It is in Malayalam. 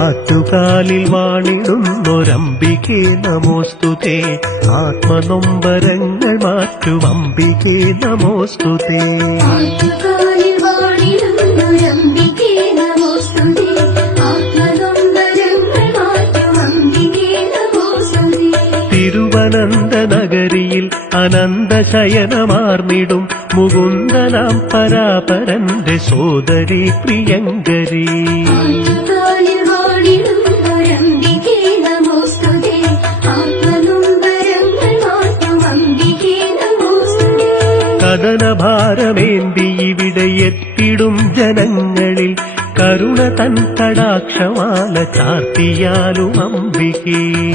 ആറ്റുകാലിൽ വാണിടുന്നൊരംബികേ നമോസ്തുതേ. ആത്മനൊമ്പരങ്ങൾ മാറ്റും അംബികേ നമോസ്തുതേ. തിരുവനന്ത നഗരിയിൽ അനന്തശയനമാർന്നിടും മുകുന്ദനാം പരാപരന്റെ സോദരി പ്രിയങ്കരി. കഥനഭാരമേന്തി ഇവിടെ എത്തിടും ജനങ്ങളിൽ കരുണ തൻ കടാക്ഷമാല ചാർത്തിയാലും അംബികേ.